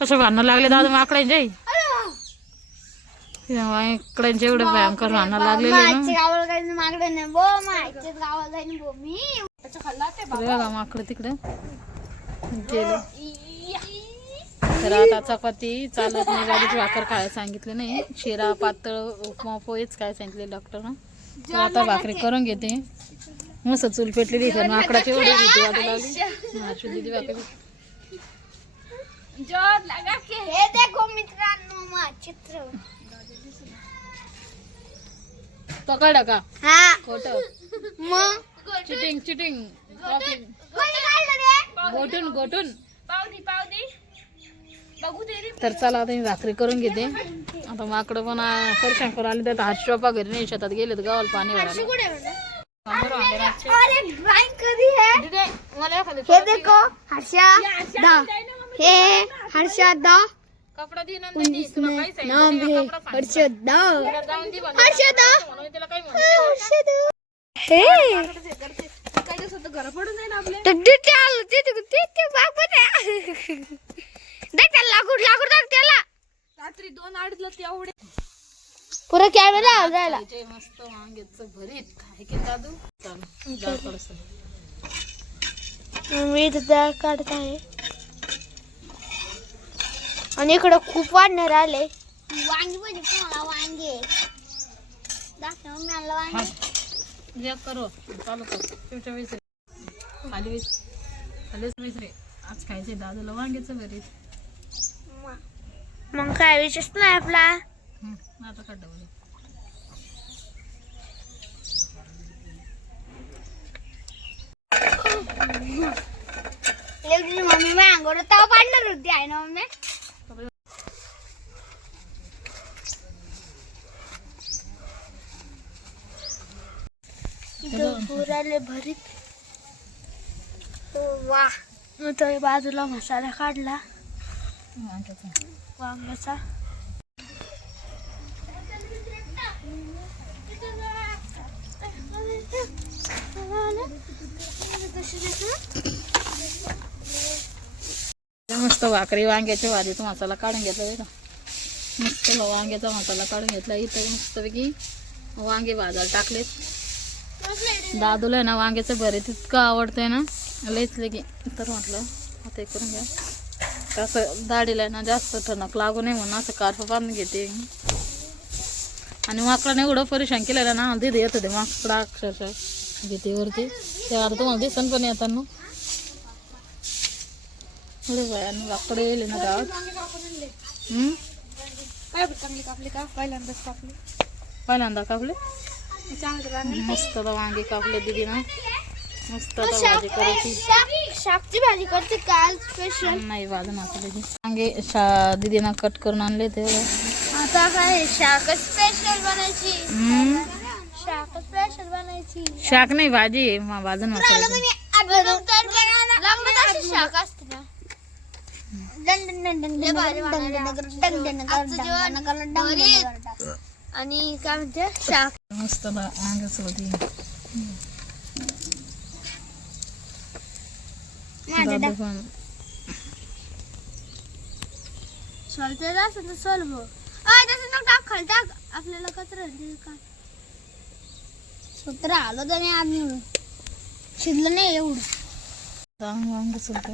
कसं भांडणं लागले दादा माकडांचे इकडांचे एवढे भयंकर भांडणं लागलेले ना माकड तिकडे गेलं. तर आता चपाती चालत नाही, गाडीची भाकर खायला सांगितले नाही, शिरा पातळ उपमा पोहेच काय सांगितले डॉक्टरनं. तर आता भाकरी करून घेते. मस्त चूल पेटलेली माकडाची एवढी भीती वाटू लागली. हर्षू दीदी भाकरी हे देखो मित्रांनो चित्र पकडा का हा खोट मग चिटिंग चिटिंग गोटून गोटून. तर चला आता मी भाकरी करून घेते. आता माकडं पण परेशान करून आले. तर हात शॉपा घरी नाही, शेतात गेले तर गावाला पाणी भरायला. हे देखो हर्षा हे हर्षदा कपडा दे नंदिनी, तुला काय नाम है हर्षदा हर्षदा हर्षदा हे काय दिवसात घर पडून जाईल आपले. देख त्याला लागूड लागूड दाख त्याला रात्री 2:30 तेवढे पुरा कॅमेरा जायला मस्त वांग्याचं भरीत आहे की दादू. मी इथं काढत आहे आणि इकडं खूप वाढणार आले वांगी पाहिजे तुम्हाला. वांगे दाखव मला वांगे करो चालू कर विसरे खाली विसरे. आज खायचे दादूला वांग्याचं भरीत. मग काय विशेष नाही आपला. आता काढा बरं. मम्मी मँगोर तवा पाडणार होती आहे ना मम्मी. पुराले भरीत वा. तर बाजूला मसाला काढला वांग्याचा. मस्त भाकरी वांग्याच्या भाजीचा मसाला काढून घेतला बरं. मस्त वांग्याचा मसाला काढून घेतला. इथं मस्तपैकी वांगे भाजायला टाकलेत. दादूला ना वांग्याचं भरीत इतकं आवडतंय ना लयच लगे. तर म्हटलं आता हे करून घ्या. असं दाढीला ना जास्त ठणक लागू नये म्हणून असं कार्फ बांधून घेते. आणि माकडाने एवढं परेशान केलेलं ना तिथे येत होते माकडा अक्षरशः भीतीवरती. तेव्हा आता तुम्हाला दिसन पण येतात ना एवढे बायानं वाकडे येले ना गावात. काय चांगली कापली का पहिल्यांदा कापले मस्त वांगे कापले दिदी ना. मस्त भाजी करायची. शाकची भाजी करते काल स्पेशल नाही भाजून असले वांगे दीदीनं कट करून आणले ते. आता काय शाक स्पेशल बनायची. शाक स्पेशल बनायची. शाक नाही भाजी आहे भाजून मसाला. शाक असते ना आणि काय म्हणते शाक मस्त वांग्याच होती. दादू पण सोलते असं सोलव त्याचं नका टाक खाली टाक आपल्याला कचरा का सूत्र आलो त्याने आदमी शिजलं नाही एवढं चांगलं वांगच होतं.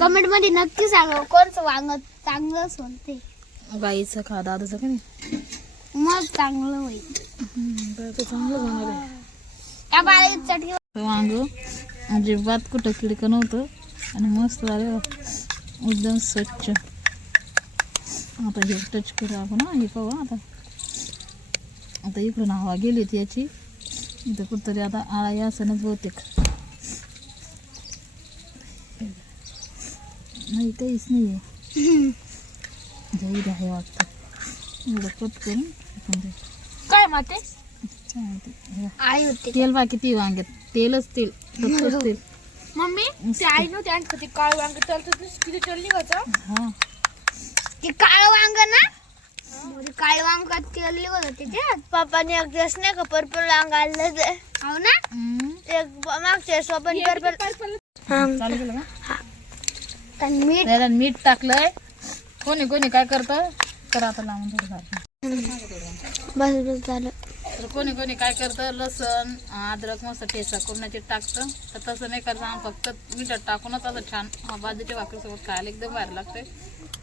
कमेंट मध्ये नक्की सांगा कोणचं वांग चांगलं सोलते. गाईचं खा दादूचं का नाही मग चांगलं होईल. चांगलं होणार आहे. त्या बाळी चटणी वांग अजिबात कुठं किडकं नव्हतं आणि मस्त झालं एकदम स्वच्छ. आता हे टच करू आपण. हे पाहू आता इकडून हवा गेली ती याची. इथं कुठतरी आता आळा असनच बहुतेक. नाही काहीच नाही आहे. जाईल आहे वाटतं. एवढं कट करून काय माते आई होते तेल बा किती वांग्यात. तेलच तेल तेल. मम्मी ते आई नव्हते आणि ते काळ वांग तळतात किती तेल निघायचं. हा ते काळ वांग ना काळे वांग तेल होतं त्याच्यात पप्पाने एक दिवस नाही का पर्पल वांग आणलं ते हो ना एक मागच्या वेळेस आपण पर्पल चालू केलं का मीठ त्याला मीठ टाकलंय कोणी कोणी काय करतं तर आता लावून थोडं बस बस झालं तर कोणी कोणी काय करतं लसण अद्रक मस्त ठेचा कोणाचे टाकतं तर तसं नाही करतं आम्ही फक्त मिठात टाकूनच असं छान बाजूच्या भाकरीसोबत खायला एकदम भारी लागते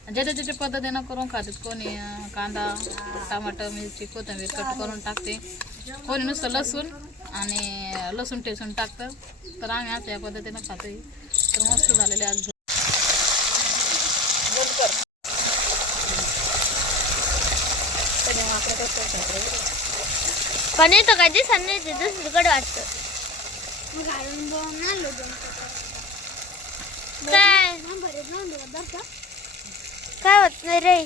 ज्याच्या ज्याच्या पद्धतीनं करून खातात कोणी कांदा टमाटर मिरची कोथिंबीर कट करून टाकते कोणी नुसतं लसूण आणि लसूण ठेचून टाकतं तर आम्ही असं या पद्धतीनं खातोय तर मस्त झालेले आज पनीर तर कधी नाही ते दुसरीकडे वाटतं काय होत नाही रे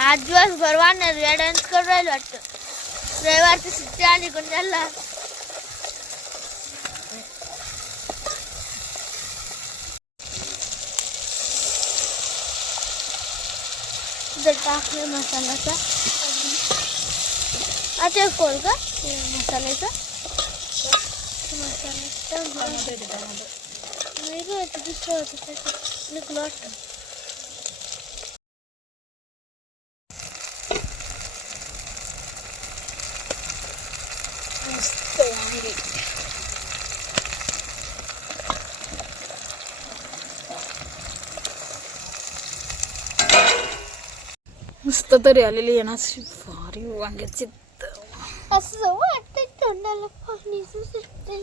आज दिवसभर वाढणार डान्स करून राहिलं वाटतं रविवारची सुट्टी आली कोण त्याला टाकले मसाल्याचा आता कोल का मसाल्याचा नाही ग ते दुसरं होतं निघलं वाटतं मस्त तरी आलेली आहे ना अशी भारी वांग्याची असं वाटतं तोंडाला पाणी सुटतंय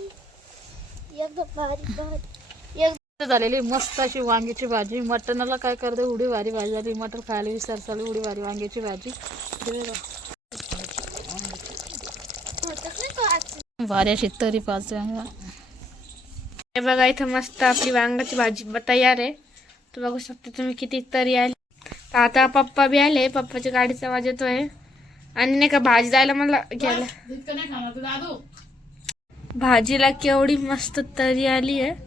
एकदम भारी भारी एकदम झालेली मस्त अशी वांग्याची भाजी मटणाला काय करते उडी भारी भाजी झाली मटण खायला विसर चालू उडी भारी वांग्याची भाजी भारी अशी तरी पाच हे बघा इथं मस्त आपली वांग्याची भाजी तयार आहे तर बघू शकता तुम्ही किती तरी आली तर आता पप्पा बी आले पप्पाच्या गाडीचा आवाज येतोय आणि नाही का भाजी जायला मला घ्यायला भाजीला केवढी मस्त तरी आली आहे